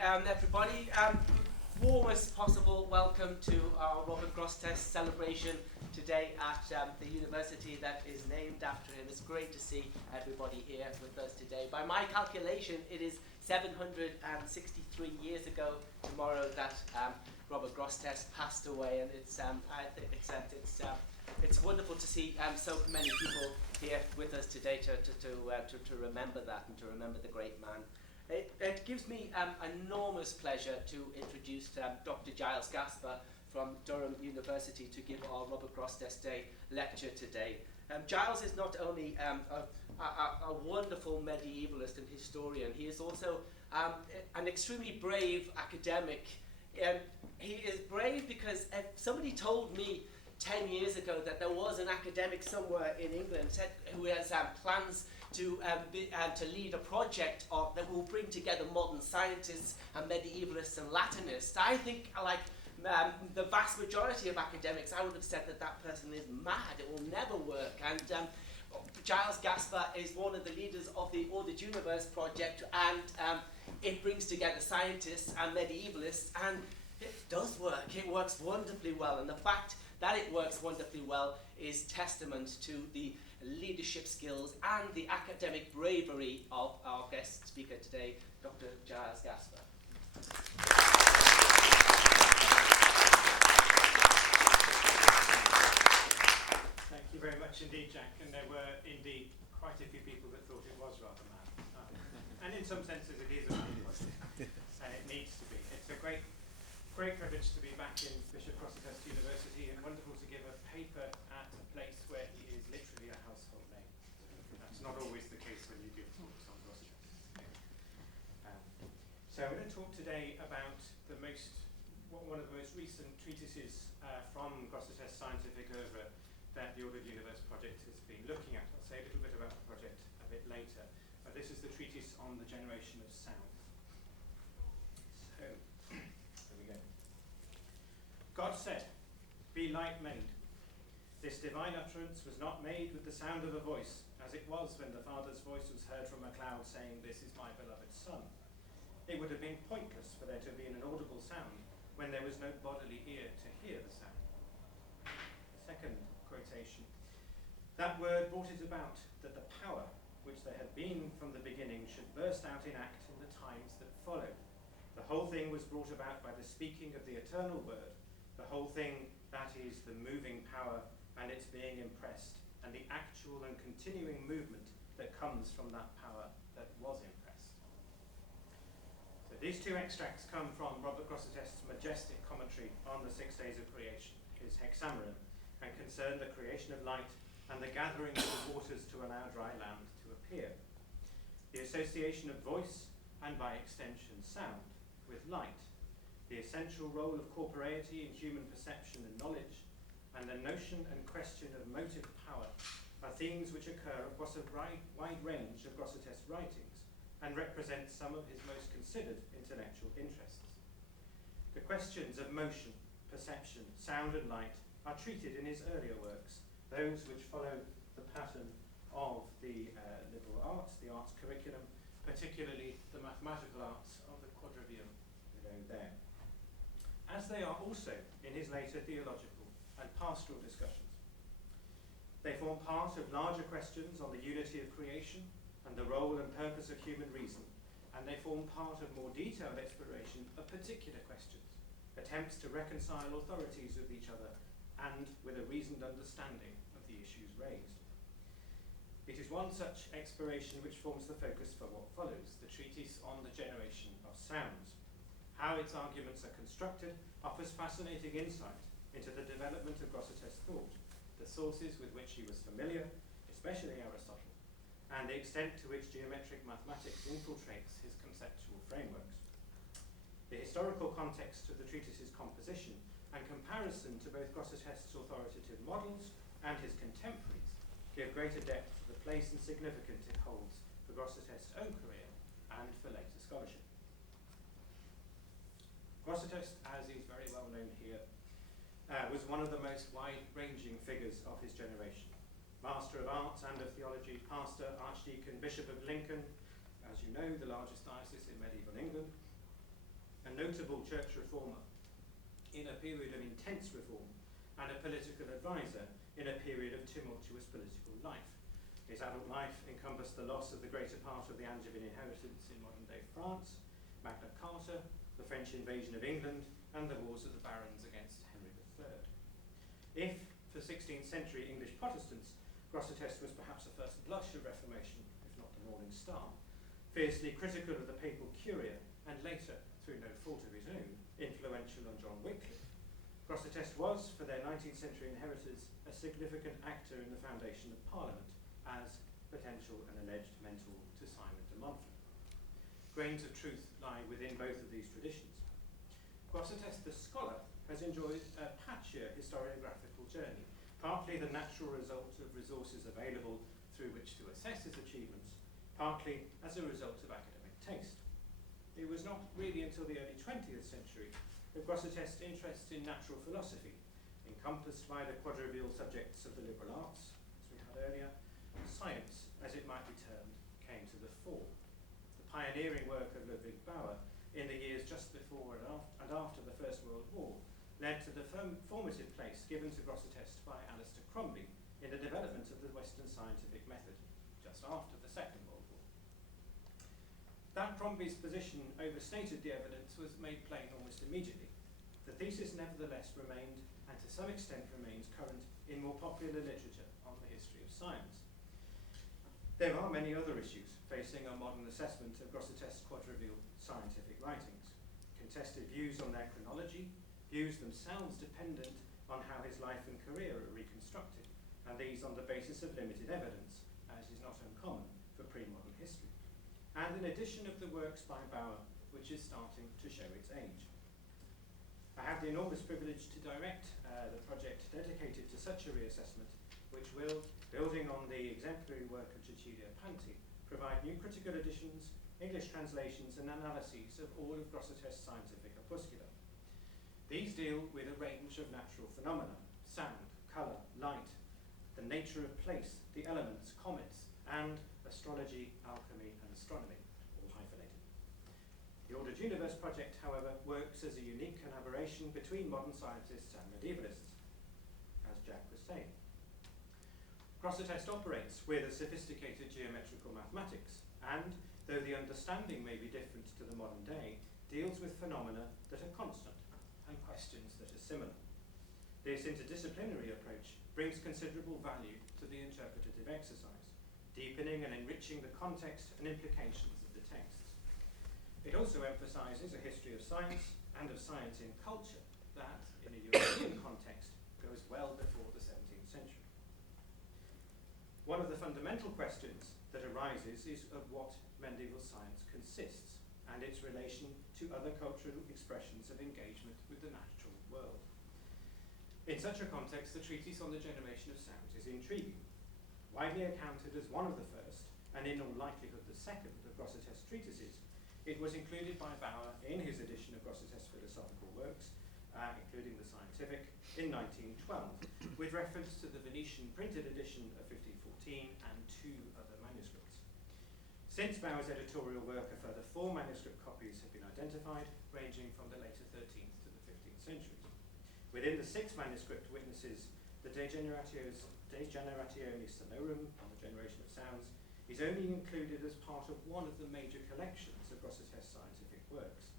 Everybody. Warmest possible welcome to our Robert Grosseteste celebration today at the university that is named after him. It's great to see everybody here with us today. By my calculation, it is 763 years ago tomorrow that Robert Grosseteste passed away, and it's wonderful to see so many people here with us today to remember that and to remember the great man. It gives me enormous pleasure to introduce Dr. Giles Gasper from Durham University to give our Robert Grosseteste Day Lecture today. Giles is not only a wonderful medievalist and historian, he is also an extremely brave academic. He is brave because somebody told me 10 years ago that there was an academic somewhere in England who has plans to lead a project that will bring together modern scientists and medievalists and Latinists. I think, like the vast majority of academics, I would have said that person is mad. It will never work. And Giles Gasper is one of the leaders of the Ordered Universe project, and it brings together scientists and medievalists, and it does work. It works wonderfully well, and the fact that it works wonderfully well is testament to the leadership skills and the academic bravery of our guest speaker today, Dr. Giles Gasper. Thank you very much indeed, Jack. And there were indeed quite a few people that thought it was rather mad. And in some senses it is a bit, and it needs to be. It's a great privilege to be back in Bishop Grosseteste University, and wonderful to give a paper at a place where he is literally a household name. That's not always the case when you give talks on Grosseteste. So I'm going to talk today about one of the most recent treatises from Grosseteste's scientific oeuvre that the Ordered Universe project has been looking at. I'll say a little bit about the project a bit later. But this is the treatise on the generation of sound. So, here we go. God said, "Be light made. This divine utterance was not made with the sound of a voice, as it was when the Father's voice was heard from a cloud saying, 'This is my beloved Son.' It would have been pointless for there to be an inaudible sound when there was no bodily ear to hear the sound." The second quotation. "That word brought it about that the power which there had been from the beginning should burst out in act in the times that followed. The whole thing was brought about by the speaking of the eternal word, the whole thing, that is, the moving power and its being impressed, and the actual and continuing movement that comes from that power that was impressed." So these two extracts come from Robert Grosseteste's majestic commentary on the 6 days of creation, his Hexameron, and concern the creation of light and the gathering of the waters to allow dry land to appear. The association of voice, and by extension sound, with light, the essential role of corporeity in human perception and knowledge, and the notion and question of motive power are themes which occur across a wide range of Grosseteste's writings and represent some of his most considered intellectual interests. The questions of motion, perception, sound and light are treated in his earlier works, those which follow the pattern of the liberal arts, the arts curriculum, particularly the mathematical arts of the quadrivium below there. As they are also in his later theological and pastoral discussions. They form part of larger questions on the unity of creation and the role and purpose of human reason, and they form part of more detailed exploration of particular questions, attempts to reconcile authorities with each other and with a reasoned understanding of the issues raised. It is one such exploration which forms the focus for what follows, the treatise on the generation of sounds. How its arguments are constructed offers fascinating insight into the development of Grosseteste's thought, the sources with which he was familiar, especially Aristotle, and the extent to which geometric mathematics infiltrates his conceptual frameworks. The historical context of the treatise's composition and comparison to both Grosseteste's authoritative models and his contemporaries give greater depth to the place and significance it holds for Grosseteste's own career and for later scholarship. Grosseteste, as is very well known here, was one of the most wide-ranging figures of his generation. Master of Arts and of Theology, pastor, archdeacon, Bishop of Lincoln, as you know, the largest diocese in medieval England, notable church reformer in a period of intense reform, and a political advisor in a period of tumultuous political life. His adult life encompassed the loss of the greater part of the Angevin inheritance in modern-day France, Magna Carta, the French invasion of England, and the wars of the barons against Henry III. If, for 16th century English Protestants, Grosseteste was perhaps the first blush of Reformation, if not the morning star, fiercely critical of the papal curia, and later, through no fault of his own, influential on John Wycliffe, Grosseteste was, for their 19th century inheritors, a significant actor in the foundation of Parliament, as potential and alleged mentor to Simon de Montfort. Grains of truth lie within both of these traditions. Grosseteste the scholar has enjoyed a patchier historiographical journey, partly the natural result of resources available through which to assess his achievements, partly as a result of academic taste. It was not really until the early 20th century that Grosseteste's interest in natural philosophy, encompassed by the quadrivial subjects of the liberal arts, as we had earlier, science, as it might be termed, came to the fore. The pioneering work of Ludwig Bauer in the years just before and after the First World War led to the formative place given to Grosseteste by Alistair Crombie in the development of the Western scientific method just after the Second World War. That Crombie's position overstated the evidence was made plain almost immediately. The thesis nevertheless remained, and to some extent remains, current in more popular literature on the history of science. There are many other issues facing a modern assessment of Grosseteste's quadrivial scientific writings. Contested views on their chronology, views themselves dependent on how his life and career are reconstructed, and these on the basis of limited evidence, as is not uncommon for pre-modern history. And an edition of the works by Bauer, which is starting to show its age. I have the enormous privilege to direct the project dedicated to such a reassessment, which will, building on the exemplary work of Cecilia Panti, provide new critical editions, English translations, and analyses of all of Grosseteste's scientific opuscula. These deal with a range of natural phenomena: sound, colour, light, the nature of place, the elements, comets, and astrology, alchemy, and astronomy, all hyphenated. The Ordered Universe project, however, works as a unique collaboration between modern scientists and medievalists, as Jack was saying. Grosseteste operates with a sophisticated geometrical mathematics, and, though the understanding may be different to the modern day, deals with phenomena that are constant and questions that are similar. This interdisciplinary approach brings considerable value to the interpretative exercise, deepening and enriching the context and implications of the texts. It also emphasizes a history of science and of science in culture that, in a European context, goes well before the 17th century. One of the fundamental questions that arises is of what medieval science consists and its relation to other cultural expressions of engagement with the natural world. In such a context, the treatise on the generation of sounds is intriguing. Widely accounted as one of the first, and in all likelihood the second, of Grosseteste's treatises, it was included by Bauer in his edition of Grosseteste's philosophical works, including the scientific, in 1912, with reference to the Venetian printed edition of 1514 and two other manuscripts. Since Bauer's editorial work, a further 4 manuscript copies have been identified, ranging from the later 13th to the 15th centuries. Within the 6th manuscript witnesses the De Generatione Sonorum on the generation of sounds is only included as part of one of the major collections of Grosseteste's scientific works.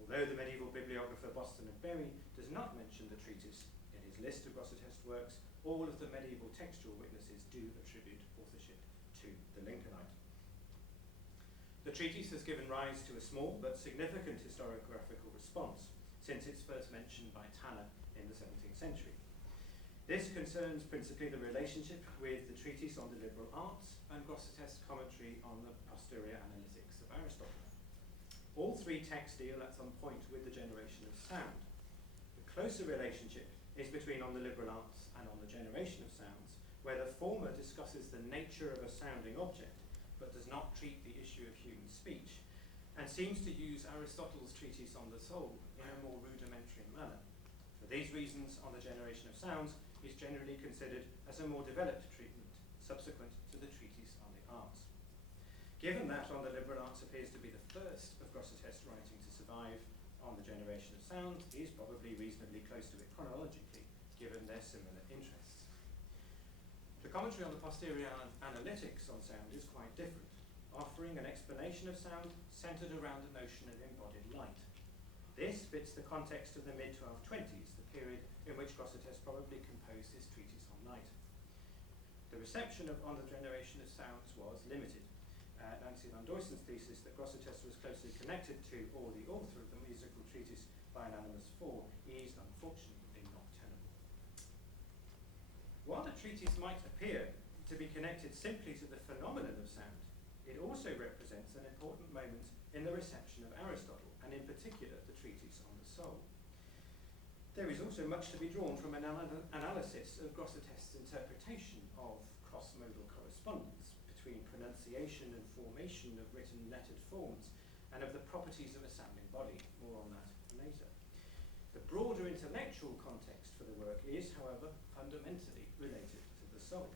Although the medieval bibliographer Boston and Berry does not mention the treatise in his list of Grosseteste's works, all of the medieval textual witnesses do attribute authorship to the Lincolnite. The treatise has given rise to a small but significant historiographical response since its first mention by Tanner in the 17th century. This concerns principally the relationship with the treatise on the liberal arts and Grosseteste's commentary on the posterior analytics of Aristotle. All 3 texts deal at some point with the generation of sound. The closer relationship is between On the Liberal Arts and On the Generation of Sounds, where the former discusses the nature of a sounding object, but does not treat the issue of human speech, and seems to use Aristotle's treatise on the soul in a more rudimentary manner. For these reasons, On the Generation of Sounds is generally considered as a more developed treatment, subsequent to the treatise on the arts. Given that On the Liberal Arts appears to be the first of Grosseteste's writing to survive, on the generation of sound is probably reasonably close to it chronologically, given their similar interests. The commentary on the posterior analytics on sound is quite different, offering an explanation of sound centered around the notion of embodied light. This fits the context of the mid-1220s, the period in which Grosseteste probably composed his treatise on light. The reception on the generation of sounds was limited. Nancy van Duysen's thesis that Grosseteste was closely connected to, or the author of the musical treatise By an Animus 4, is unfortunately not tenable. While the treatise might appear to be connected simply to the phenomenon of sound, it also represents an important moment in the reception of Aristotle, and in particular the treatise on the soul. There is also much to be drawn from an analysis of Grosseteste's interpretation of cross-modal correspondence between pronunciation and formation of written lettered forms, and of the properties of a sounding body. More on that later. The broader intellectual context for the work is, however, fundamentally related to the soul.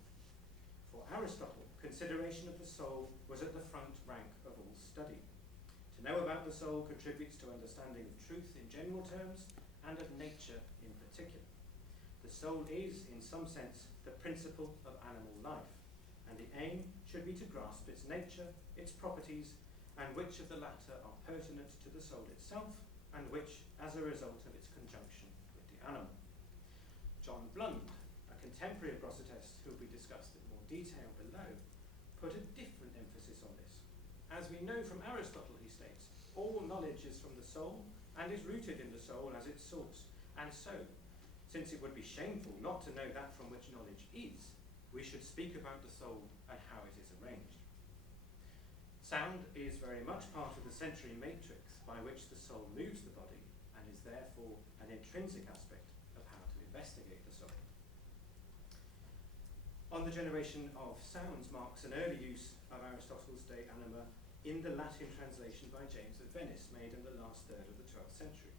For Aristotle, consideration of the soul was at the front rank of all study. To know about the soul contributes to understanding of truth in general terms, and of nature in particular. The soul is, in some sense, the principle of animal life, and the aim should be to grasp its nature, its properties, and which of the latter are pertinent to the soul itself, and which as a result of its conjunction with the animal. John Blund, a contemporary of Grosseteste, who will be discussed in more detail below, put a different emphasis on this. As we know from Aristotle, he states, all knowledge is from the soul and is rooted in the soul as its source. And so, since it would be shameful not to know that from which knowledge is, we should speak about the soul and how it is arranged. Sound is very much part of the sensory matrix by which the soul moves the body, and is therefore an intrinsic aspect of how to investigate the soul. On the generation of sounds marks an early use of Aristotle's De Anima in the Latin translation by James of Venice, made in the last third of the 12th century.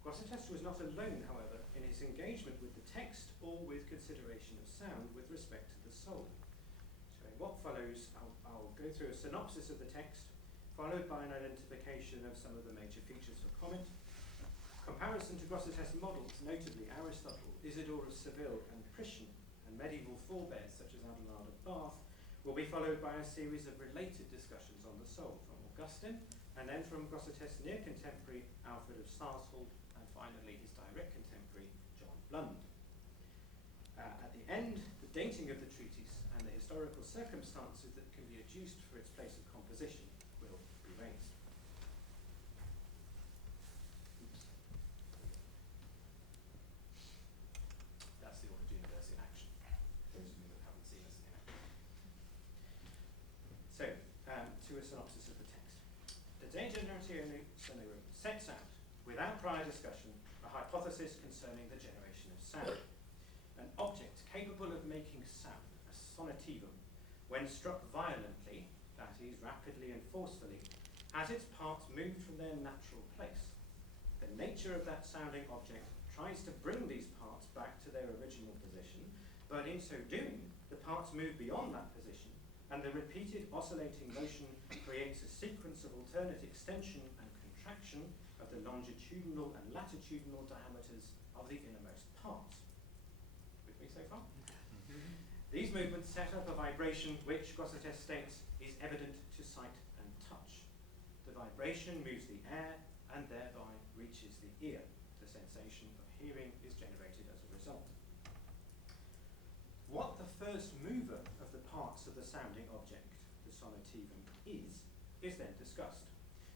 Grosseteste was not alone, however, in his engagement with the text or with consideration of sound with respect to the soul. So in what follows, I'll go through a synopsis of the text, followed by an identification of some of the major features for comment. Comparison to Grosseteste models, notably Aristotle, Isidore of Seville, and Priscian, and medieval forebears such as Abelard of Bath, will be followed by a series of related discussions on the soul from Augustine, and then from Grosseteste's near contemporary Alfred of Sarsfield, and finally his direct contemporary John Blund. At the end, the dating of the treatise and the historical circumstances that can be adduced for its place of composition will be raised. That's the Audit Universe in action, those of you that haven't seen us in action. So, to a synopsis of the text. The De Generatione Sonorum sets out, without prior discussion, a hypothesis concerning the generation of sound. An object capable of making sound, a sonativum, when struck violently, that is, rapidly and forcefully, has its parts moved from their natural place. The nature of that sounding object tries to bring these parts back to their original position, but in so doing, the parts move beyond that position, and the repeated oscillating motion creates a sequence of alternate extension and contraction of the longitudinal and latitudinal diameters of the innermost parts. With me so far? These movements set up a vibration which, Grosseteste states, is evident to sight and touch. The vibration moves the air and thereby reaches the ear. The sensation of hearing is generated as a result. What the first mover of the parts of the sounding object, the sonativum, is then discussed.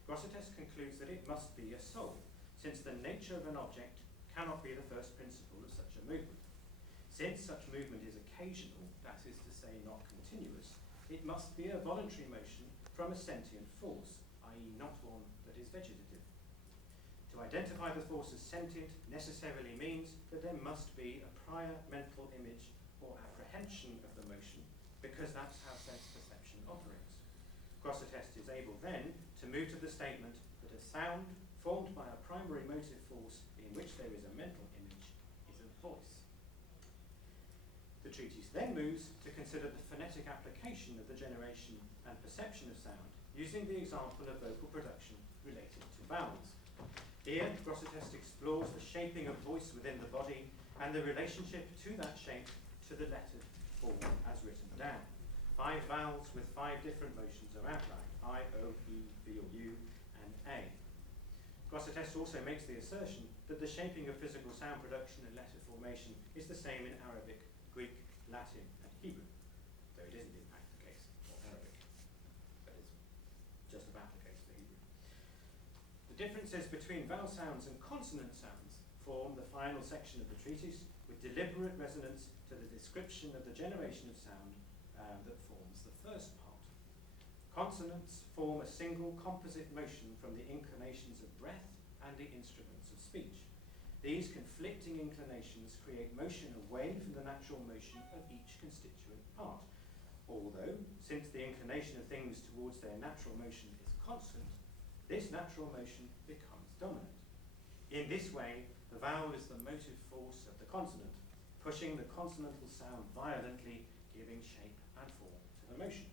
Grosseteste concludes that it must be a soul, since the nature of an object cannot be the first principle of such a movement. Since such movement is occasional, that is to say not continuous, it must be a voluntary motion from a sentient force, i.e. not one that is vegetative. To identify the force as sentient necessarily means that there must be a prior mental image or apprehension of the motion, because that's how sense perception operates. Grosseteste is able then to move to the statement that a sound formed by a primary motive force in which there is a mental image is a voice. The treatise then moves to consider the phonetic application of the generation and perception of sound, using the example of vocal production related to vowels. Here, Grosseteste explores the shaping of voice within the body and the relationship to that shape to the lettered form as written down. 5 vowels with 5 different motions are outlined: I, O, E, V or U, and A. Grosseteste also makes the assertion that the shaping of physical sound production and letter formation is the same in Arabic, Greek, Latin, and Hebrew, though it isn't in fact the case for Arabic, but it's just about the case for Hebrew. The differences between vowel sounds and consonant sounds form the final section of the treatise, with deliberate resonance to the description of the generation of sound that forms the first part. Consonants form a single composite motion from the inclinations of breath and the instruments of speech. These conflicting inclinations create motion away from the natural motion of each constituent part. Although, since the inclination of things towards their natural motion is constant, this natural motion becomes dominant. In this way, the vowel is the motive force of the consonant, pushing the consonantal sound violently, giving shape and form to the motion.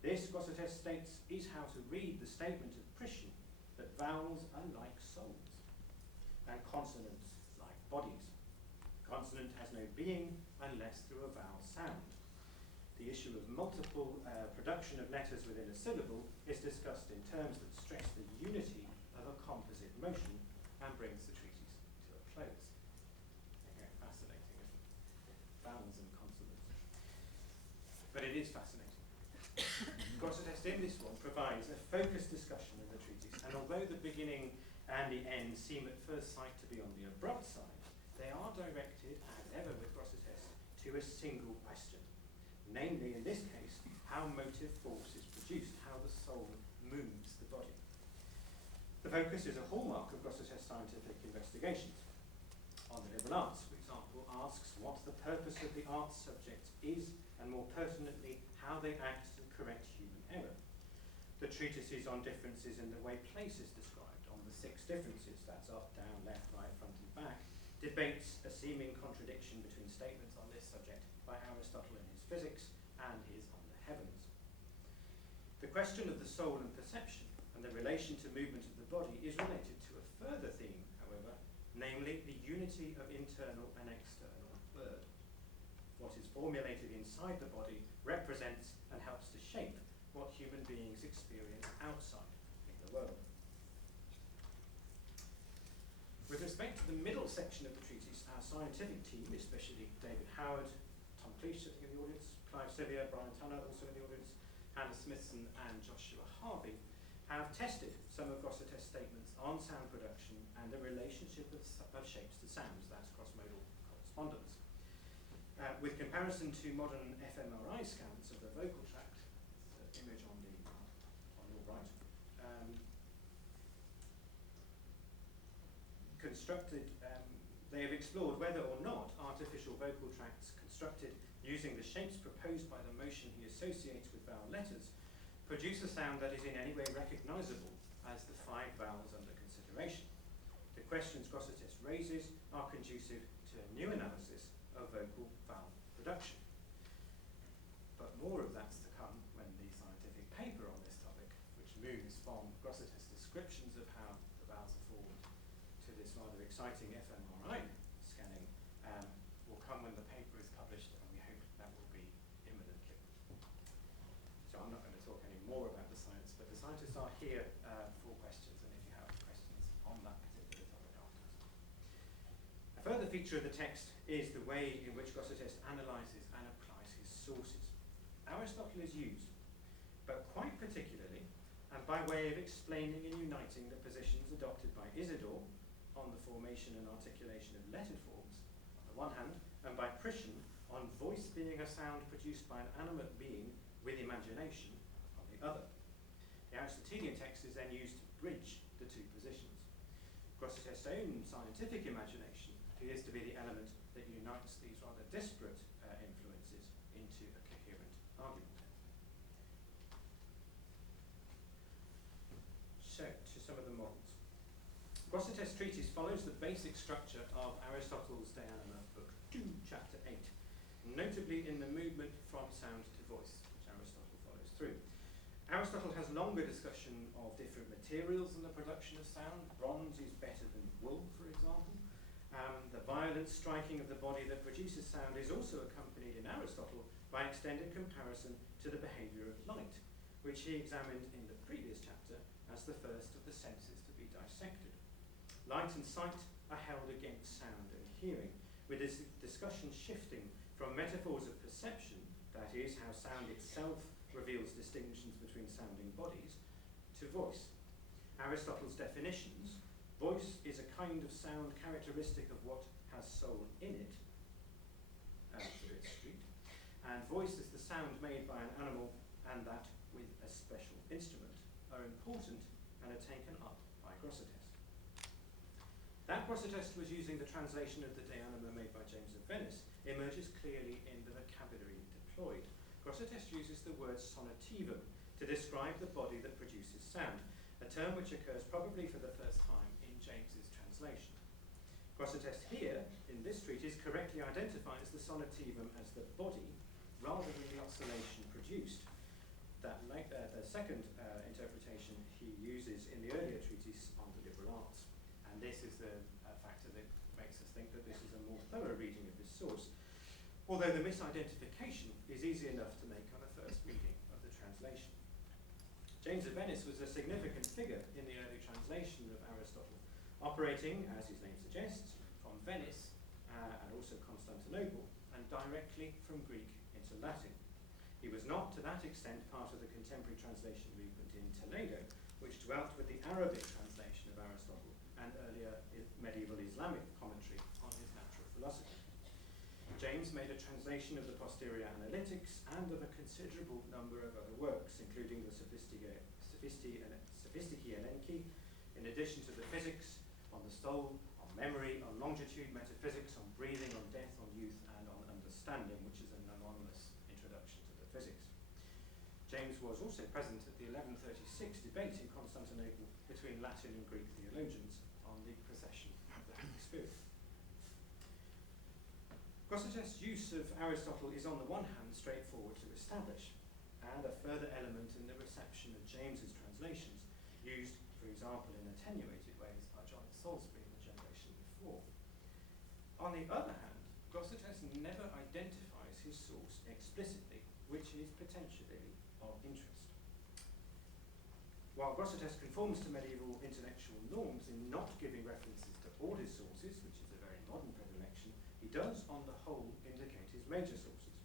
This, Grosseteste states, is how to read the statement of Priscian that vowels are like souls and consonants like bodies. Consonant has no being unless through a vowel sound. The issue of multiple production of letters within a syllable is discussed in terms that stress the unity of a composite motion and brings the treatise to a close. Okay, fascinating, isn't it? Vowels and consonants. But it is fascinating. Grosseteste in this one provides a focused discussion of the treatise, and although the beginning and the end seem at first sight to be on the abrupt side, they are directed, as ever with Grosseteste, to a single question. Namely, in this case, how motive force is produced, how the soul moves the body. The focus is a hallmark of Grosseteste's scientific investigations. On the liberal arts, for example, asks what the purpose of the arts subject is, and more pertinently, how they act to correct human error. The treatises on differences in the way place is described, on the 6 differences, that's up, down, left, right, front and back, debates a seeming contradiction between statements on this subject by Aristotle in his Physics and his On the Heavens. The question of the soul and perception and the relation to movement of the body is related to a further theme, however, namely the unity of internal and external word. What is formulated inside the body represents and helps to shape what human beings experience outside in the world. With respect to the middle section of the treatise, our scientific team, especially David Howard, Tom Cleese sitting in the audience, Clive Sivia, Brian Tunner also in the audience, Hannah Smithson and Joshua Harvey, have tested some of Grosseteste's statements on sound production and the relationship of shapes to sounds, that's cross-modal correspondence. With comparison to modern fMRI scans of the vocal tract, the image on your right, they have explored whether or not artificial vocal tracts constructed using the shapes proposed by the motion he associates with vowel letters produce a sound that is in any way recognizable as the 5 vowels under consideration. The questions Grosseteste raises are conducive to a new analysis of vocal vowel production. But more of that's to come when the scientific paper on this topic, which moves from Grosseteste's descriptions of how the vowels are formed to this rather exciting fMRI scanning, will come when the paper is published, and we hope that will be imminently. So I'm not going to talk any more about the science, but the scientists are here for questions, and if you have questions on that particular topic afterwards. A further feature of the text is the way in which Grosseteste analyses and applies his sources. Aristotle is used, but quite particularly, and by way of explaining and uniting the positions adopted by Isidore on the formation and articulation of lettered forms, on the one hand, and by Priscian on voice being a sound produced by an animate being with imagination, on the other. The Aristotelian text is then used to bridge the 2 positions. Grosseteste's own scientific imagination appears to be the element that unites these rather disparate influences into a coherent argument. So, to some of the models. Grosseteste's treatise follows the basic structure of Aristotle's De Anima, Book 2, Chapter 8, notably in the movement from sound to voice, which Aristotle follows through. Aristotle has longer discussion of different materials in the production of sound. Bronze is better The violent striking of the body that produces sound is also accompanied in Aristotle by extended comparison to the behaviour of light, which he examined in the previous chapter as the first of the senses to be dissected. Light and sight are held against sound and hearing, with this discussion shifting from metaphors of perception, that is, how sound itself reveals distinctions between sounding bodies, to voice. Aristotle's definitions: voice is a kind of sound characteristic of what has soul in it, and voice is the sound made by an animal, and that with a special instrument, are important and are taken up by Grosseteste. That Grosseteste was using the translation of the De Anima made by James of Venice emerges clearly in the vocabulary deployed. Grosseteste uses the word sonativum to describe the body that produces sound, a term which occurs probably for the first time in James's translation. Grosseteste here, in this treatise, correctly identifies the sonativum as the body, rather than the oscillation produced. The second interpretation he uses in the earlier treatise on the liberal arts. And this is the factor that makes us think that this is a more thorough reading of this source, although the misidentification is easy enough to make on a first reading of the translation. James of Venice was a significant figure in the early translation of Aristotle, operating, as his name suggests, from Venice and also Constantinople, and directly from Greek into Latin. He was not to that extent part of the contemporary translation movement in Toledo, which dwelt with the Arabic translation of Aristotle and earlier medieval Islamic commentary on his natural philosophy. James made a translation of the Posterior Analytics and of a considerable number of other works, including the Sophistici Elenchi, in addition to the physics, on the soul, on memory, on longitude, metaphysics, on breathing, on death, on youth, and on understanding, which is an anonymous introduction to the physics. James was also present at the 1136 debate in Constantinople between Latin and Greek theologians on the procession of the Holy Spirit. Grosseteste's use of Aristotle is on the one hand straightforward to establish, and a further element in the reception of James's translations, used, for example, in attenuated ways by John Salisbury in the generation before. On the other hand, Grosseteste never identifies his source explicitly, which is potentially of interest. While Grosseteste conforms to medieval intellectual norms in not giving references to all his sources, which is a very modern predilection, he does, on the whole, indicate his major sources.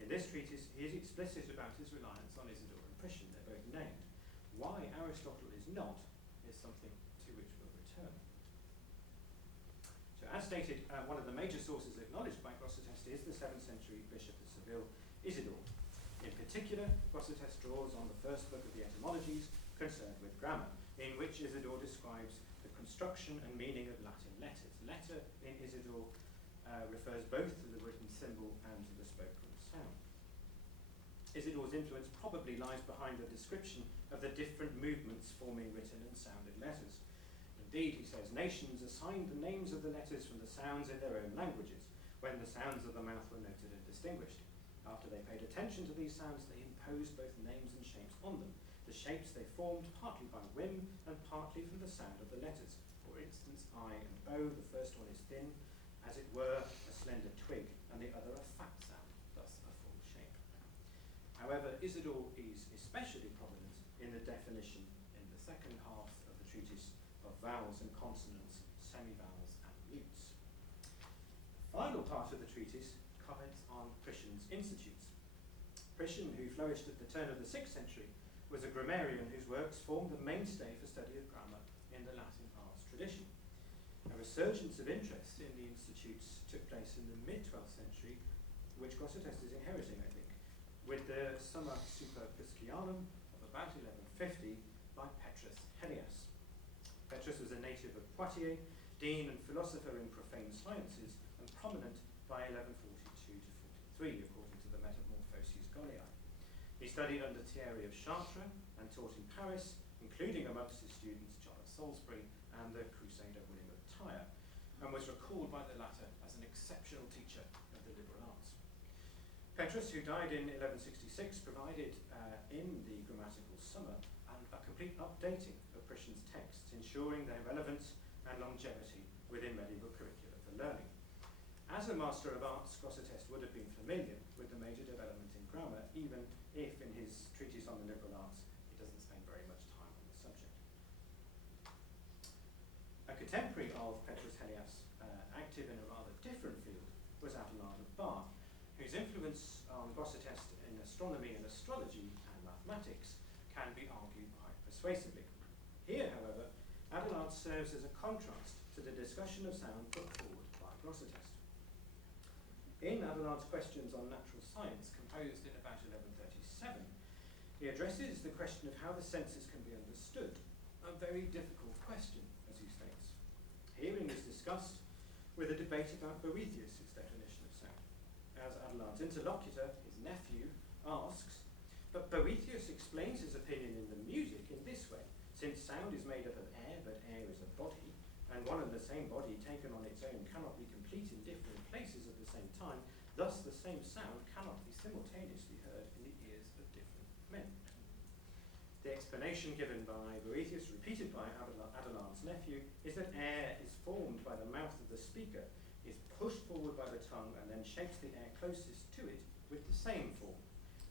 In this treatise, he is explicit about his reliance on Isidore and Priscian. They're both named. Why Aristotle is not is something to which we'll return. So, as stated, one of the major sources acknowledged by Grosseteste is the 7th century Bishop of Seville, Isidore. In particular, Grosseteste draws on the first book of the Etymologies, concerned with grammar, in which Isidore describes the construction and meaning of Latin letters. Letter in Isidore refers both to the written symbol and to the spoken sound. Isidore's influence probably lies behind the description of the different movements forming written and sounded letters. Indeed, he says, nations assigned the names of the letters from the sounds in their own languages, when the sounds of the mouth were noted and distinguished. After they paid attention to these sounds, they imposed both names and shapes on them. The shapes they formed partly by whim and partly from the sound of the letters. For instance, I and O, the first one is thin, as it were a slender twig, and the other a fat sound, thus a full shape. However, Isidore is especially prominent in the definition in the second half of the treatise of vowels and consonants, semivowels and mutes. The final part of the treatise comments on Priscian's institutes. Priscian, who flourished at the turn of the 6th century, was a grammarian whose works formed the mainstay for study of grammar in the Latin arts tradition. A resurgence of interest in the institutes took place in the mid-12th century, which Grosseteste is inheriting, I think, with the Summa Super Priscianum of about 1150 by Petrus Helias. Petrus was a native of Poitiers, dean and philosopher in profane sciences, and prominent by 1142 to 43, according to the Metamorphoses Goliae. He studied under Thierry of Chartres and taught in Paris, including amongst his students John of Salisbury and the Crusader William of Tyre, and was recalled by the latter as an exceptional teacher of the liberal arts. Petrus, who died in 1166, provided in the grammatical summa a complete updating of Priscian's texts, ensuring their relevance and longevity within medieval curricula for As a Master of Arts, Grosseteste would have been familiar with the major development in grammar, even if in his treatise on the liberal arts he doesn't spend very much time on the subject. A contemporary of Petrus Helias, active in a rather different field, was Adelard of Bar, whose influence on Grosseteste in astronomy and astrology and mathematics can be argued quite persuasively. Here, however, Adelard serves as a contrast to the discussion of sound put forward by Grosseteste. In Adelard's Questions on Natural Science, composed in about 1137, he addresses the question of how the senses can be understood, a very difficult question, as he states. Hearing is discussed with a debate about Boethius' definition of sound. As Adelard's interlocutor, his nephew, asks, but Boethius explains his opinion in the music in this way: since sound is made up of air, but air is a body, and one and the same body taken on its own cannot be complete in different places at the same time, thus the same sound cannot be simultaneously heard in the ears of different men. The explanation given by Boethius, repeated by Adelard's nephew, is that air is formed by the mouth of the speaker, is pushed forward by the tongue, and then shapes the air closest to it with the same form.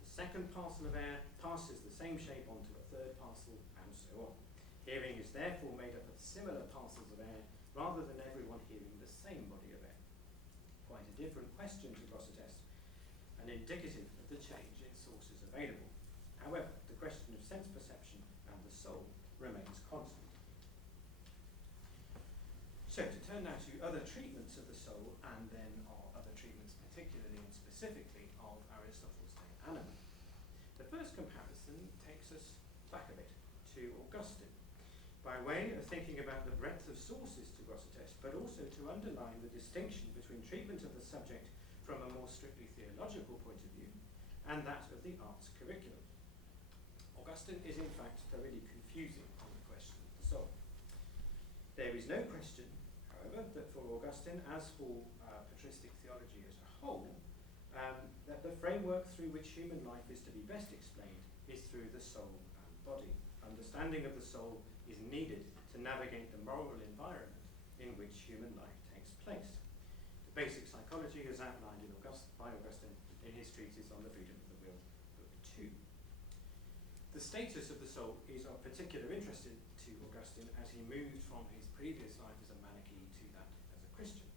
The second parcel of air passes the same shape onto a third parcel, and so on. Hearing is therefore made up of similar parcels of air, rather than everyone hearing the same body of air. Quite a different question to Grosseteste, and indicative of the change in sources available. However, the question of sense perception and the soul remains constant. So, to turn now to other treatments of the soul, and then other treatments particularly and specifically of Aristotle's De Anima. The first comparison takes us back a bit to Augustine, by way of thinking about the breadth of sources to Grosseteste, but also to underline the distinction between treatment of the subject from a more strictly theological point of view and that of the arts curriculum. Augustine is in fact thoroughly confusing on the question of the soul. There is no question, however, that for Augustine, as for patristic theology as a whole, that the framework through which human life is to be best explained is through the soul and body. Understanding of the soul is needed to navigate the moral environment in which human life takes place. The basic psychology is outlined by Augustine in his treatise on the freedom of the will, Book 2. The status of the soul is of particular interest to Augustine as he moved from his previous life as a Manichae to that as a Christian.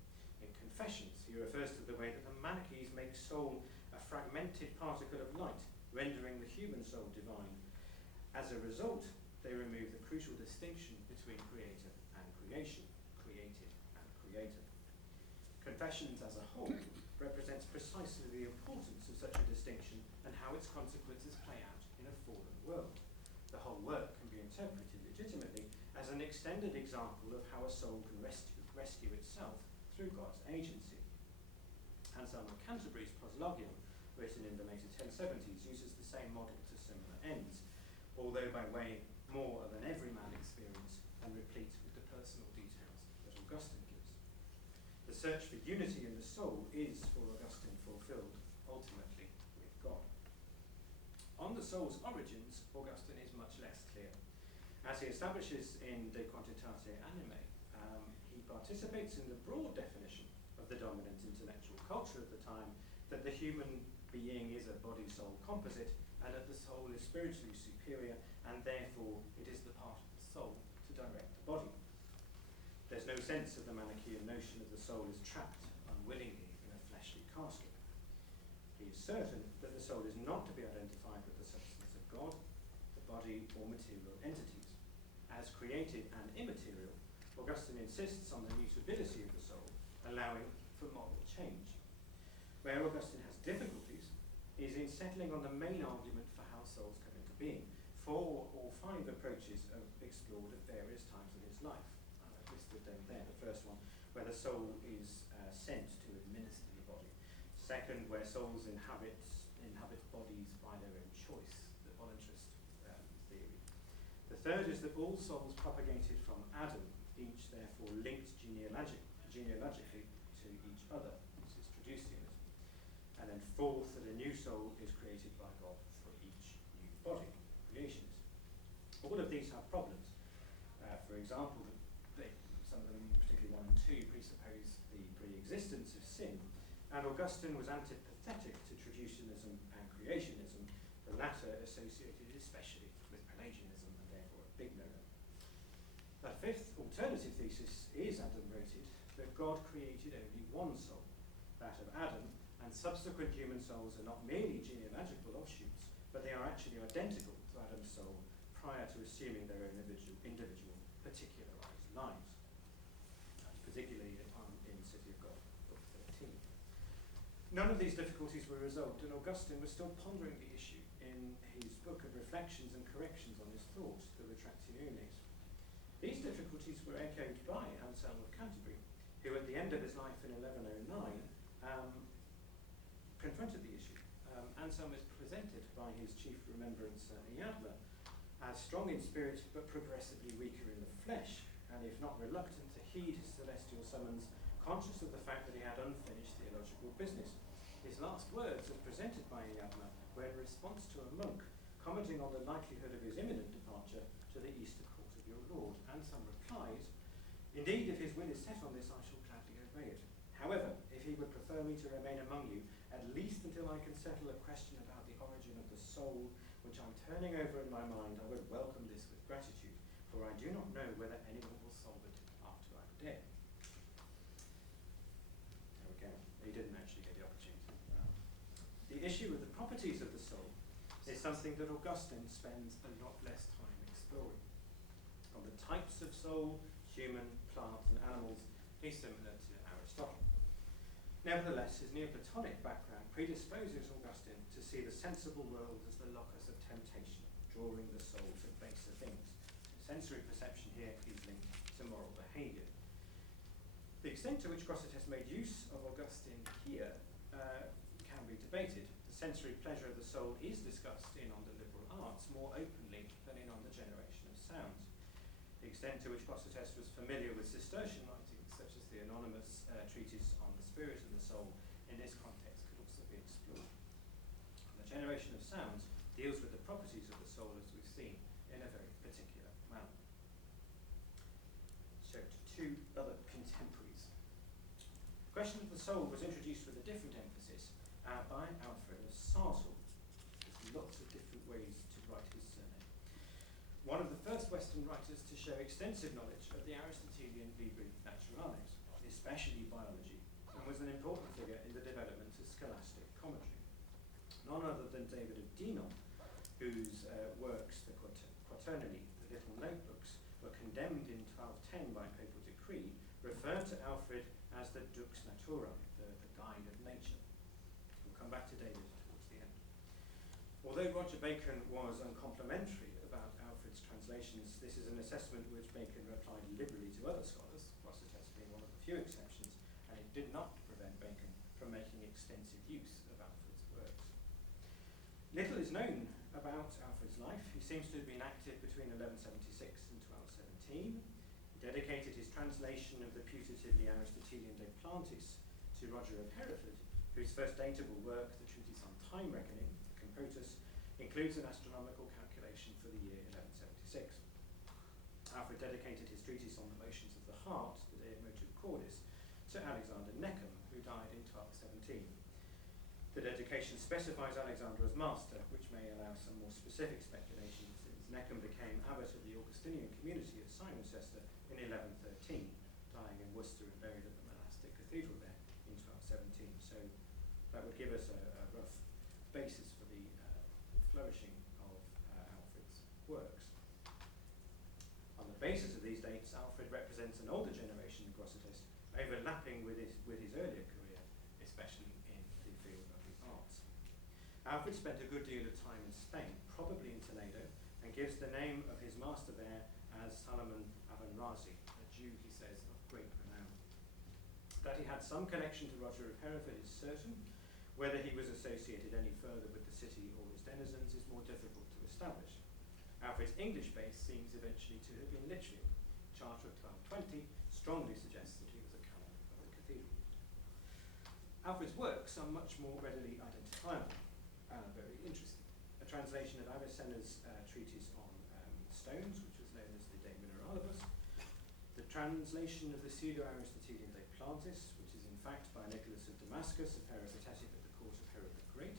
In Confessions, he refers to the way that the Manichaees make soul a fragmented particle of light, rendering the human soul divine. As a result, they remove the crucial distinction between creator and creation, created and creator. Confessions as a whole represents precisely the importance of such a distinction and how its consequences play out in a fallen world. The whole work can be interpreted legitimately as an extended example of how a soul can rescue itself through God's agency. Anselm of Canterbury's Proslogium, written in the later 1070s, uses the same model to similar ends, although by way more of an everyman experience and replete with the personal details that Augustine gives. The search for unity in the soul is, for Augustine, fulfilled ultimately with God. On the soul's origins, Augustine is much less clear. As he establishes in De Quantitate Animae, he participates in the broad definition of the dominant intellectual culture of the time that the human being is a body-soul composite, and that the soul is spiritually superior, and therefore it is the part of the soul to direct the body. There's no sense of the Manichaean notion of the soul is trapped unwillingly in a fleshly casket. He is certain that the soul is not to be identified with the substance of God, the body, or material entities. As created and immaterial, Augustine insists on the mutability of the soul, allowing for moral change. Where Augustine has difficulties is in settling on the main argument for how souls come into being. 4 or 5 approaches are explored at various times in his life. I've listed them there. The first one, where the soul is sent to administer the body. Second, where souls inhabit bodies by their own choice, the voluntarist theory. The third is that all souls propagated from Adam, each therefore linked genealogically to each other. This is traducianism. And then fourth, that a new soul is created by God for each new body, creationism. All of these have problems. For example, some of them, particularly 1 and 2, presuppose the pre-existence of sin, and Augustine was antipathetic to traditionalism and creationism, the latter associated especially with Pelagianism and therefore a big no-no. A fifth alternative thesis is, Adam rated, that God created only one soul, that of Adam, and subsequent human souls are not merely genealogical offshoots, but they are actually identical to Adam's soul prior to assuming their own individual particularized lives. That's particularly in City of God, Book 13. None of these difficulties were resolved, and Augustine was still pondering the issue in his book of reflections and corrections on his thought, the Retractiones. These difficulties were echoed by Anselm of Canterbury, who at the end of his life in 1109 confronted the issue. Anselm is presented by his chief remembrance, Iadla, as strong in spirit but progressively weaker in the flesh, and if not reluctant to heed his celestial summons, conscious of the fact that he had unfinished theological business. His last words, as presented by Iadla, were in response to a monk commenting on the likelihood of his imminent departure to the Easter court of your Lord. Anselm replies, "Indeed, if his will is set on this, I shall gladly obey it. However, if he would prefer me to remain among you, at least until I can settle a question about the origin of the soul, which I'm turning over in my mind, I would welcome this with gratitude, for I do not know whether anyone will solve it after I'm dead." There we go. He didn't actually get the opportunity. The issue of the properties of the soul is something that Augustine spends a lot less time exploring. On the types of soul, human, plant, and animals, he's similar to Aristotle. Nevertheless, his Neoplatonic background predisposes Augustine to see the sensible world as the locus of temptation, drawing the soul to baser things. Sensory perception here is linked to moral behaviour. The extent to which Grosseteste made use of Augustine here can be debated. The sensory pleasure of the soul is discussed in On the Liberal Arts more openly than in On the Generation of Sounds. The extent to which Grosseteste was familiar with Cistercian writings, such as the anonymous treatise on the spirit and the soul, in this context could also be explored. The Generation of Sounds deals with the properties of the soul, as we've seen, in a very particular manner. So, to 2 other contemporaries. The question of the soul was introduced with a different emphasis by Alfred of Sarsel. There's lots of different ways to write his surname. One of the first Western writers to show extensive knowledge of the Aristotelian Libri Naturalis, especially biology, and was an important figure in the development of scholastic commentary. None other than David of Dinan, whose works, the Quaternary, the little notebooks, were condemned in 1210 by papal decree, referred to Alfred as the Dux Naturae, the guide of nature. We'll come back to David towards the end. Although Roger Bacon was uncomplimentary about Alfred's translations, this is an assessment which Bacon replied liberally to other scholars, Grosseteste being one of the few exceptions, and it did not prevent Bacon from making extensive use of Alfred's works. Little is known about Alfred's life. He seems to have been active between 1176 and 1217. He dedicated his translation of the putatively Aristotelian De Plantis to Roger of Hereford, whose first datable work, the treatise on time reckoning, the Compotus, includes an astronomical calculation for the year 1176. Alfred dedicated his treatise on the motions of the heart, the De Motu Cordis, to Alexander Neckham, who died in 1217. The dedication specifies Alexander as master, which may allow some more specific speculation, since Neckham became abbot of the Augustinian community at Cirencester in 1113, dying in Worcester and buried at the monastic cathedral there in 1217. So that would give us a rough basis for the flourishing of Alfred's works. On the basis of these dates, Alfred represents an older generation of Grosseteste, overlapping with his earlier career, especially in the field of the arts. Alfred spent a good deal of time in Spain, probably in Toledo, and gives the name of his master there as Salomon Aben-Razi, a Jew, he says, of great renown. That he had some connection to Roger of Hereford is certain. Whether he was associated any further with the city or its denizens is more difficult to establish. Alfred's English base seems eventually to have been Lichfield. Charter of 1220 strongly suggests that he was a canon of the cathedral. Alfred's works are much more readily identifiable and very interesting. A translation of Avicenna's treatise on stones, which was known as the De Mineralibus, the translation of the Pseudo-Aristotelian De Plantis, which is in fact by Nicholas of Damascus, a peripatetic at the court of Herod the Great.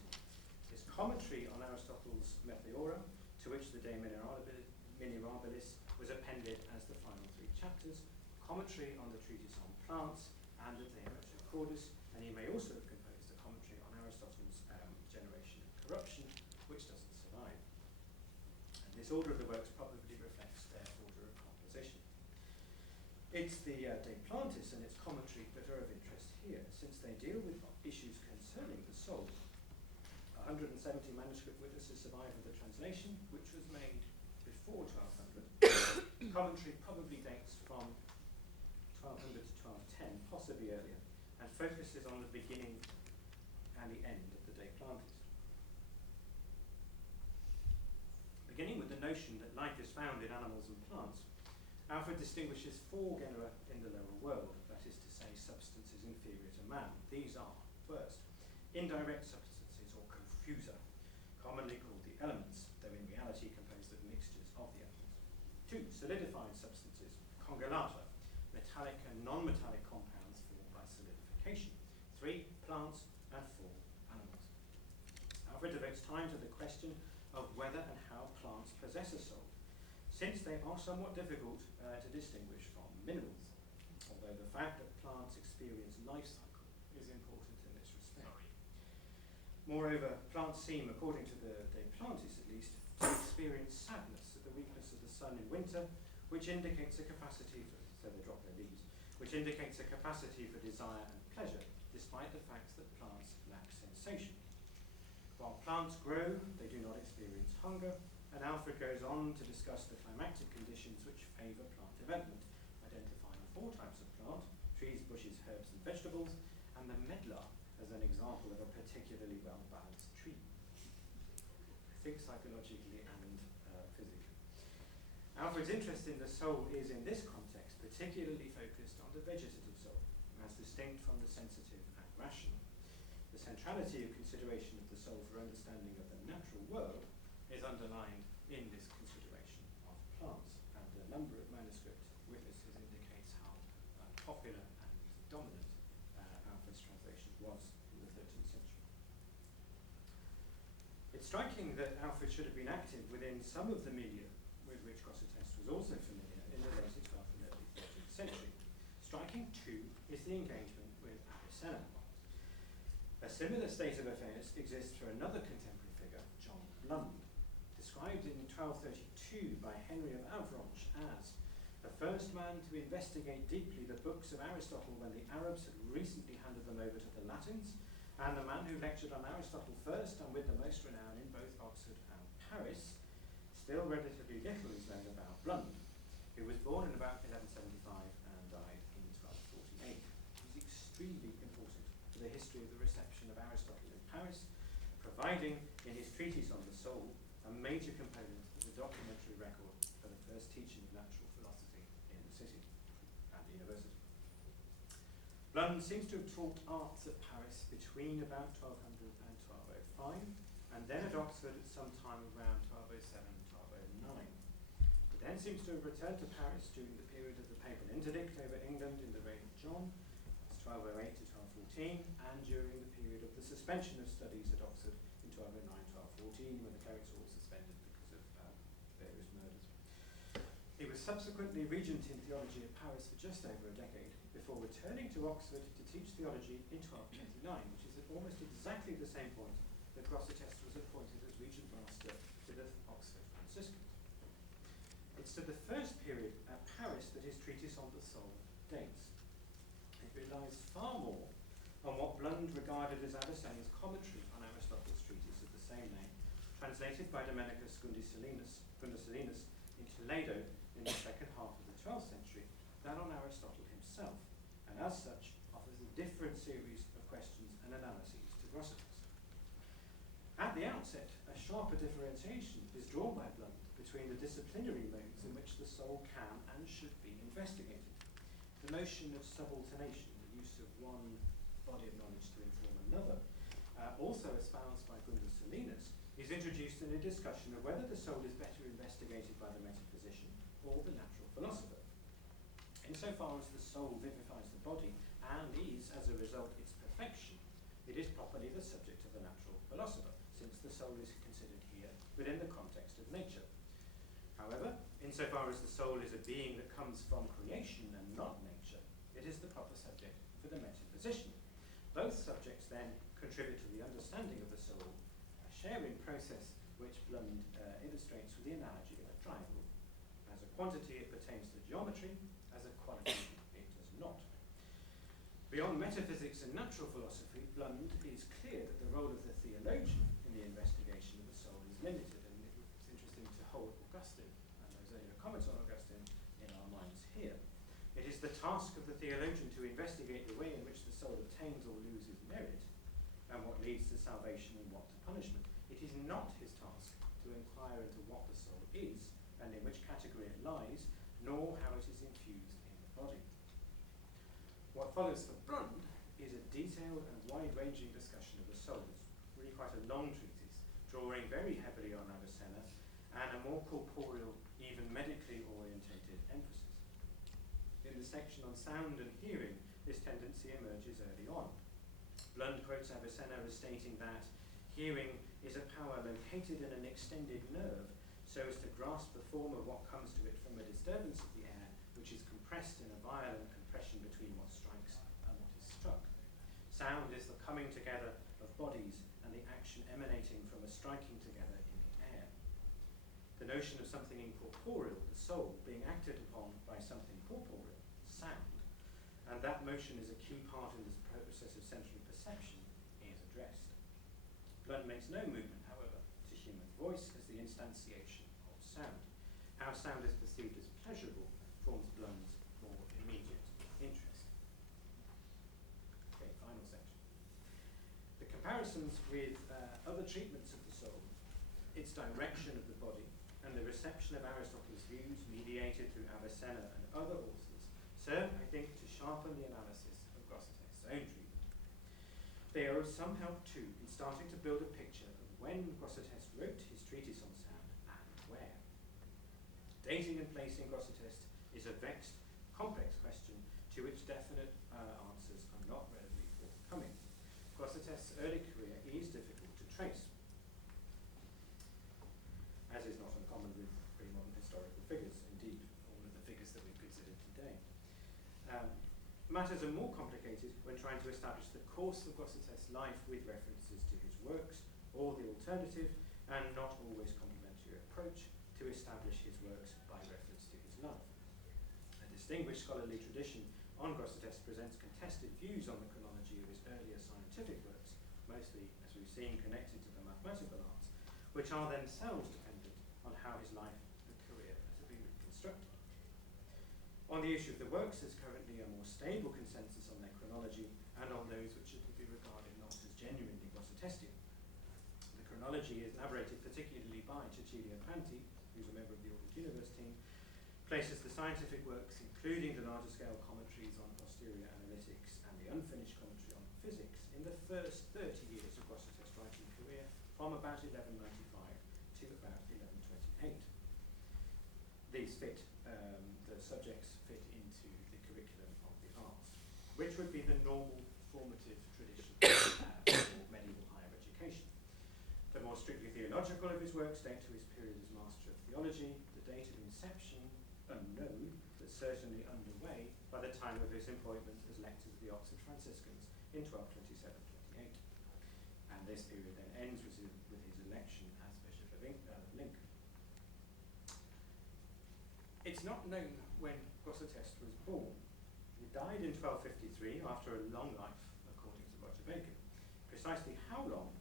His commentary on Aristotle's Meteora, to which the De Minerabilis was appended as the final 3 chapters, commentary on the treatise on plants, and the De Motu Cordis, and he may also have composed a commentary on Aristotle's Generation and Corruption, which doesn't survive. And this order of the works probably reflects their order of composition. It's the De Plantis and its commentary that are of interest here, since they deal with issues concerning the soul. 170 manuscript witnesses survive of the translation, which was made before 1200. Commentary probably dates from 1200 to 1210, possibly earlier, and focuses on the beginning and the end of the De Plantis. Beginning with the notion that life is found in animals and plants, Alfred distinguishes 4 genera in the lower world, that is to say, substances inferior to man. These are, first, indirect substances or confusa, commonly called the elements, though in reality composed of mixtures of the elements. 2, solidified substances, congelata, metallic and non-metallic compounds formed by solidification. 3, plants, and 4, animals. Alfred devotes time to the question of whether and how plants possess a soul, since they are somewhat difficult to distinguish from minerals, although the fact that plants experience life cycle is important in this respect. Moreover, plants seem, according to the De Plantis at least, to experience sadness at the weakness of the sun in winter, which indicates a capacity for, so they drop their leaves, which indicates a capacity for desire and pleasure, despite the fact that plants lack sensation. While plants grow, they do not experience hunger, and Alfred goes on to discuss the climactic conditions which favour plant development, identifying 4 types of plant: trees, bushes, herbs and vegetables, and the medlar as an example of a particularly well-balanced tree. I think psychologically and physically. Alfred's interest in the soul is, in this context, particularly focused on the vegetative soul, as distinct from the sensitive and rational. The centrality of consideration of the soul for understanding of the natural world is underlined in this consideration of plants, and the number of manuscript witnesses indicates how popular and dominant Alfred's translation was in the 13th century. It's striking that Alfred should have been active within some of the milieu with which Grosseteste was also familiar in the late 12th and early 13th century. Striking, too, is the engagement with Avicenna. A similar state of affairs exists for another contemporary figure, John Lund, described in 1232 by Henry of Avranches as the first man to investigate deeply the books of Aristotle when the Arabs had recently handed them over to the Latins, and the man who lectured on Aristotle first and with the most renown in both Oxford and Paris. Still relatively little is known about Lund, who was born in about 1175 and died in 1248. He was extremely important to the history of the reception of Aristotle in Paris, providing in his treatise on the soul a major component of the documentary record for the first teaching of natural philosophy in the city and the university. Lund seems to have taught arts at Paris between about 1200 and 1205, and then at Oxford at some time around 1207 and 1209. He then seems to have returned to Paris during the period of the papal interdict over England in the reign of John, that's 1208 to 1214, and during the period of the suspension of studies at Oxford in 1209-1214, when the clerics were all suspended because of various murders. He was subsequently regent in theology at Paris for just over a decade, before returning to Oxford to teach theology in 1229, which is at almost exactly the same point that Grosseteste was appointed as regent master to the Oxford Franciscans. It's to the first period at Paris that his treatise on the soul dates. It relies far more on what Lund regarded as Avicenna's commentary on Aristotle's treatise of the same name, translated by Dominicus Gundisalinus in Toledo in the second half of the 12th century, than on Aristotle himself, and as such offers a different series of questions and analyses to Grosseteste. At the outset, a sharper differentiation is drawn by Lund between the disciplinary modes in which the soul can and should be investigated. The notion of subalternation, the use of one body of knowledge to inform another, also espoused by Gundisalinus, is introduced in a discussion of whether the soul is better investigated by the metaphysician or the natural philosopher. insofar as the soul vivifies the body and is, as a result, its perfection, it is properly the subject of the natural philosopher, since the soul is considered here within the context of nature. However, insofar as the soul is a being that comes from creation and not nature, it is the proper subject for the metaphysician. Both subjects then contribute to the understanding of the soul, a sharing process which Blund illustrates with the analogy of a triangle. As a quantity, it pertains to geometry; as a quality, it does not. Beyond metaphysics and natural philosophy, Blund is clear that the role of the theologian in the investigation of the soul is limited, and it's interesting to hold Augustine and those earlier comments on Augustine in our minds here. It is the task of the theologian to investigate the way in which the soul obtains or loses merit, and what leads to salvation and what to punishment. It is not his task to inquire into what the soul is, and in which category it lies, nor how it is infused in the body. What follows for Blund is a detailed and wide-ranging discussion of the soul. It's really quite a long treatise, drawing very heavily on Avicenna, and a more corporeal, even medically orientated emphasis. In the section on sound and hearing, this tendency emerges early on. Blund quotes Avicenna as stating that hearing is a power located in an extended nerve so as to grasp the form of what comes to it from a disturbance of the air, which is compressed in a violent compression between what strikes and what is struck. Sound is the coming together of bodies and the action emanating from a striking together in the air. The notion of something incorporeal, the soul, being acted upon by something corporeal, sound, and that motion is a key part in this process of sensory perception, is addressed. Blund makes no movement, however, to human voice as the instantiation of sound. How sound is perceived as pleasurable forms Blund's more immediate interest. Okay, final section. The comparisons with other treatments of the soul, its direction of the body, and the reception of Aristotle's views mediated through Avicenna and other authors serve, I think, to sharpen the analysis of Grosseteste's own treatment. They are of some help too in starting to build a picture of when Grosseteste wrote his treatise on sound and where. Dating and placing Grosseteste is a vexed, complex question to which definite answers are not readily forthcoming. Grosseteste's early career is difficult to trace, as is not uncommon with pre-modern historical figures, indeed, all of the figures that we've considered today. Matters are more complicated when trying to establish the course of Grosseteste's life with references to his works, or the alternative, and not always complementary approach, to establish his works by reference to his life. A distinguished scholarly tradition on Grosseteste presents contested views on the chronology of his earlier scientific works, mostly, as we've seen, connected to the mathematical arts, which are themselves dependent on how his life and career are to be reconstructed. On the issue of the works, there's currently a more stable consensus on their chronology and on those which are to be regarded not as genuinely Grossetestean. The chronology is elaborated particularly by Cecilia Panti, who's a member of the Audit Universe team, places the scientific works, including the larger scale commentaries on posterior analytics and the unfinished commentary on physics, in the first 30 years of Grosseteste's writing career, from about 1195 to about 1128. These fit, the subjects fit into the curriculum of the arts, which would be the normal formative tradition for medieval higher education. The more strictly theological of his works date to his period as Master of Theology, the date of inception unknown, but certainly underway by the time of his appointment as lector of the Oxford Franciscans in 1227-28. And this period then ends with his election as Bishop of Lincoln. It's not known when Grosseteste was born. He died in 1253 after a long life, according to Roger Bacon. Precisely how long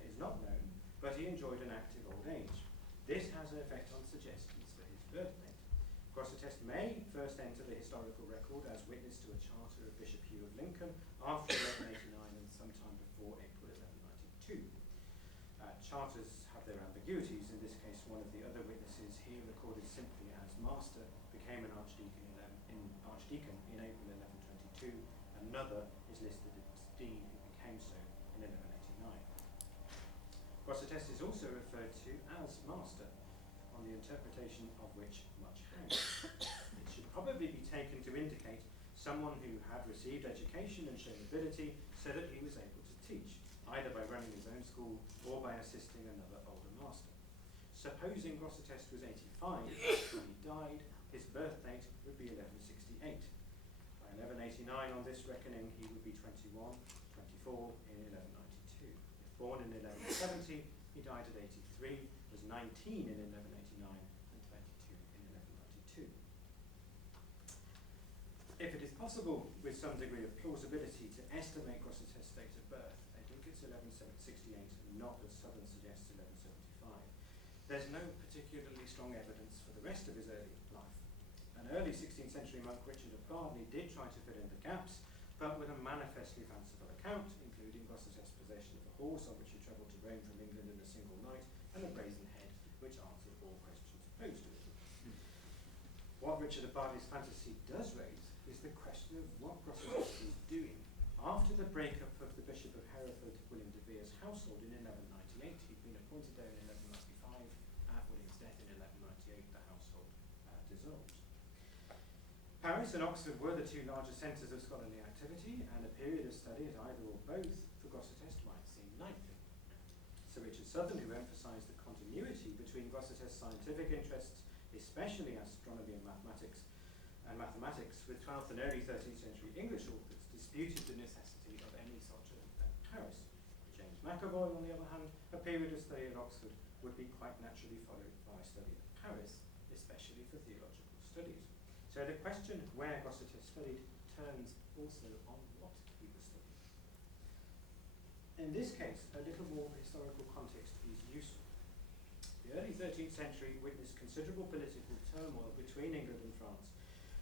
is not known, but he enjoyed an active old age. This has an effect on suggestions for his birth date. Grosseteste may first enter the historical record as witness to a charter of Bishop Hugh of Lincoln after 1189 and sometime before April 1192. Charters have their ambiguities. In this case, one of the other witnesses, here recorded simply as Master, became an archdeacon in April 1122. Another is listed as Dean, who became so in 1189. Grosseteste is also referred to as Master, on the interpretation of which much hangs. It should probably be taken to indicate someone who had received education and shown ability so that he was able to teach, either by running his own school or by assisting another older master. Supposing Grosseteste was 85 when he died, his birth date would be 1168. By 1189 on this reckoning, he would be 21, 24 in 1192. If born in 1170, he died at 83, was 19 in 1189, and 22 in 1192. If it is possible, with some degree of plausibility, to estimate Grosseteste's date of birth, I think it's 1168 and not, as Southern suggests, 1175. There's no particularly strong evidence for the rest of his early life. An early 16th century monk, Richard of Gardley, did try to fill in the gaps, but with a manifestly fanciful account, including Grosseteste's possession of a horse on which he travelled to Rome from England in a single night, and a brazen head, which answered all questions posed to it. What Richard of Gardley's fantasy does raise is the question of what Grosseteste was doing after the breakup of the Bishop of Hereford, William de Vere's household in 1198. He'd been appointed there in 1195. At William's death in 1198, the household dissolved. Paris and Oxford were the two largest centres of scholarly activity, and a period of study at either or both for Grosseteste might seem likely. Sir Richard Southern, who emphasised the continuity between Grosseteste's scientific interests, especially astronomy and mathematics, with 12th and early 13th century English authors, disputed the necessity of any such at Paris. For James McAvoy, on the other hand, a period of study at Oxford would be quite naturally followed by study at Paris, especially for theological studies. So the question of where Grosseteste studied turns also on what he was studying. In this case, a little more historical context is useful. The early 13th century witnessed considerable political turmoil between England and France,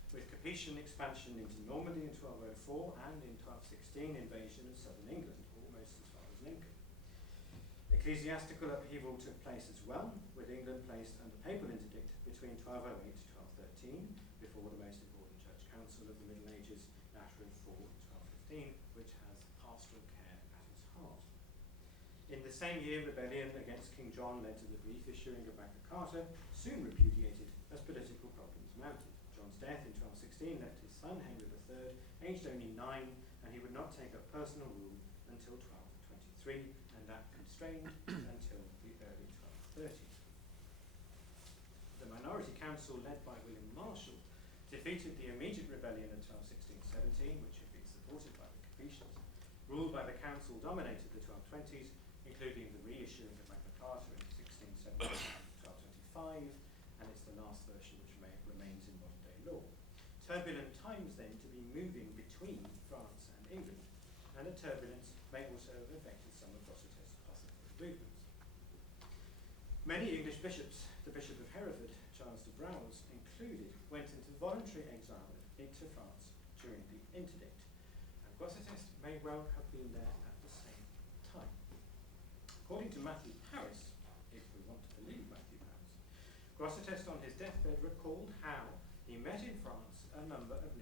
with Capetian expansion into Normandy in 1204 and in 1216 invasion of southern England, almost as far as Lincoln. Ecclesiastical upheaval took place as well, with England placed under papal interdict between 1208 to 1213, before the most important church council of the Middle Ages, Lateran IV in 1215, which has pastoral care at its heart. In the same year, rebellion against King John led to the brief issuing of Magna Carta, soon repudiated as political problems mounted. John's death in 1216 left his son Henry III, aged only 9, and he would not take up personal rule until 1223, and that constrained until the early 1230s. The minority council led by William Marshall defeated the immediate rebellion of 1216-17, which had been supported by the Capetians. Rule by the council dominated the 1220s, including the reissuing of Magna Carta in 1617-1225, and it's the last version which remains in modern-day law. Turbulent times then to be moving between France and England, and a turbulence may also have affected some of Grosseteste's possible movements. Many English bishops, the Bishop of Hereford, Charles de Braose included, went into voluntary exile into France during the interdict, and Grosseteste may well have been there at the same time. According to Matthew Paris, if we want to believe Matthew Paris, Grosseteste on his deathbed recalled how he met in France a number of